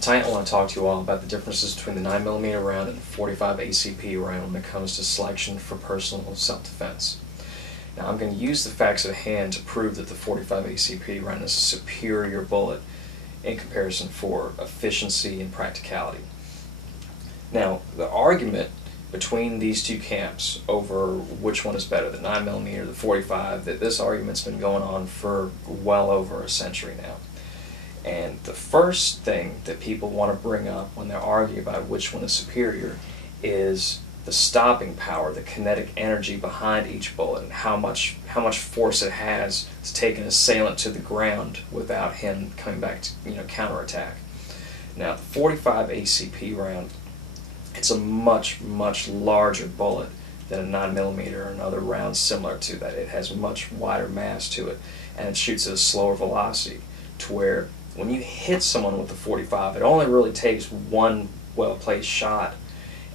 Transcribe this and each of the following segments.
Tonight I want to talk to you all about the differences between the 9mm round and the .45 ACP round when it comes to selection for personal self-defense. Now I'm going to use the facts at hand to prove that the .45 ACP round is a superior bullet in comparison for efficiency and practicality. Now the argument between these two camps over which one is better, the 9mm or the .45, that this argument's been going on for well over a century now. And the first thing that people want to bring up when they're arguing about which one is superior is the stopping power, the kinetic energy behind each bullet, and how much force it has to take an assailant to the ground without him coming back to counterattack. Now the .45 ACP round, it's a much larger bullet than a 9mm or another round similar to that. It has much wider mass to it, and it shoots at a slower velocity, to where when you hit someone with the .45, it only really takes one well-placed shot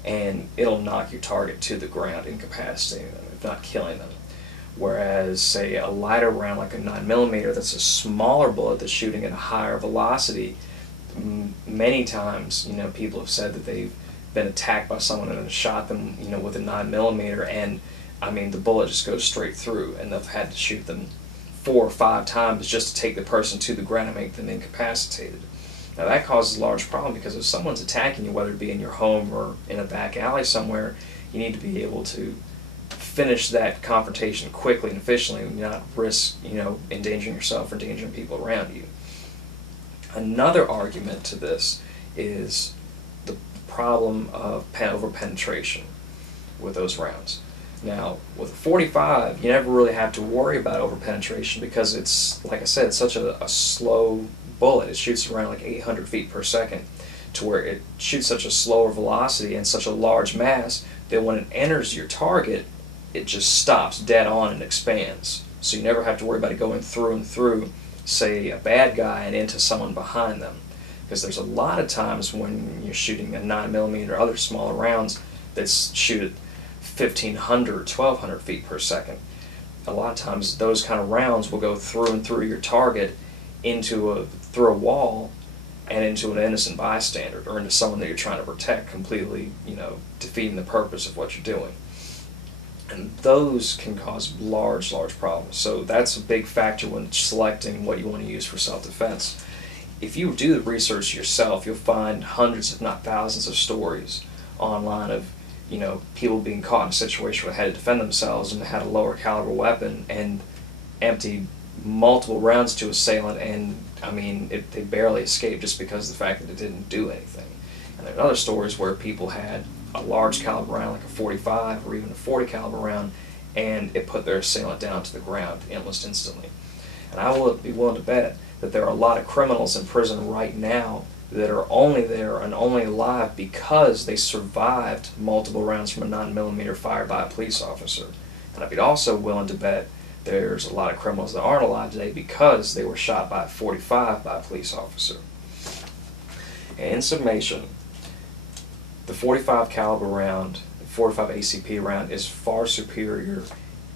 and it'll knock your target to the ground, incapacitating them, if not killing them. Whereas, say, a lighter round like a 9mm, that's a smaller bullet that's shooting at a higher velocity, many times, people have said that they've been attacked by someone and shot them, with a 9mm, and I mean the bullet just goes straight through, and they've had to shoot them 4 or 5 times just to take the person to the ground and make them incapacitated. Now that causes a large problem, because if someone's attacking you, whether it be in your home or in a back alley somewhere, you need to be able to finish that confrontation quickly and efficiently and not risk, endangering yourself or endangering people around you. Another argument to this is the problem of over-penetration with those rounds. Now, with a .45, you never really have to worry about over-penetration, because it's, like I said, it's such a slow bullet. It shoots around like 800 feet per second, to where it shoots such a slower velocity and such a large mass that when it enters your target, it just stops dead on and expands. So you never have to worry about it going through and through, say, a bad guy and into someone behind them. Because there's a lot of times when you're shooting a 9mm or other smaller rounds that shoot at 1,500, 1,200 feet per second. A lot of times those kind of rounds will go through and through your target, through a wall, and into an innocent bystander, or into someone that you're trying to protect, completely, defeating the purpose of what you're doing. And those can cause large problems. So that's a big factor when selecting what you want to use for self-defense. If you do the research yourself, you'll find hundreds, if not thousands, of stories online of people being caught in a situation where they had to defend themselves and had a lower caliber weapon and emptied multiple rounds to assailant, and I mean they barely escaped just because of the fact that it didn't do anything. And there are other stories where people had a large caliber round like a .45 or even a .40 caliber round, and it put their assailant down to the ground almost instantly. And I will be willing to bet that there are a lot of criminals in prison right now that are only there and only alive because they survived multiple rounds from a 9mm fired by a police officer. And I'd be also willing to bet there's a lot of criminals that aren't alive today because they were shot by a .45 by a police officer. And in summation, the .45 caliber round, the .45 ACP round, is far superior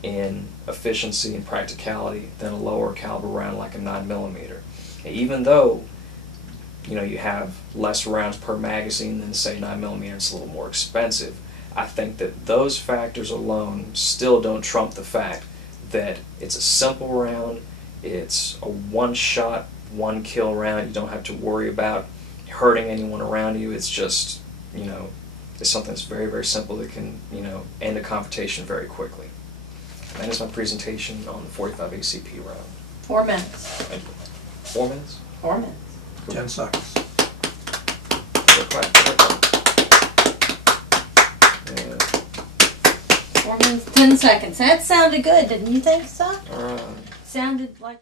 in efficiency and practicality than a lower caliber round like a 9mm. And even though you have less rounds per magazine than, say, 9mm, it's a little more expensive, I think that those factors alone still don't trump the fact that it's a simple round, it's a one-shot, one-kill round. You don't have to worry about hurting anyone around you. It's just, it's something that's very simple that can, end a confrontation very quickly. And that is my presentation on the .45 ACP round. 4 minutes. Thank you. 4 minutes? 4 minutes. 10 seconds. Yeah. 4 minutes, 10 seconds. That sounded good, didn't you think so? All right. Sounded like...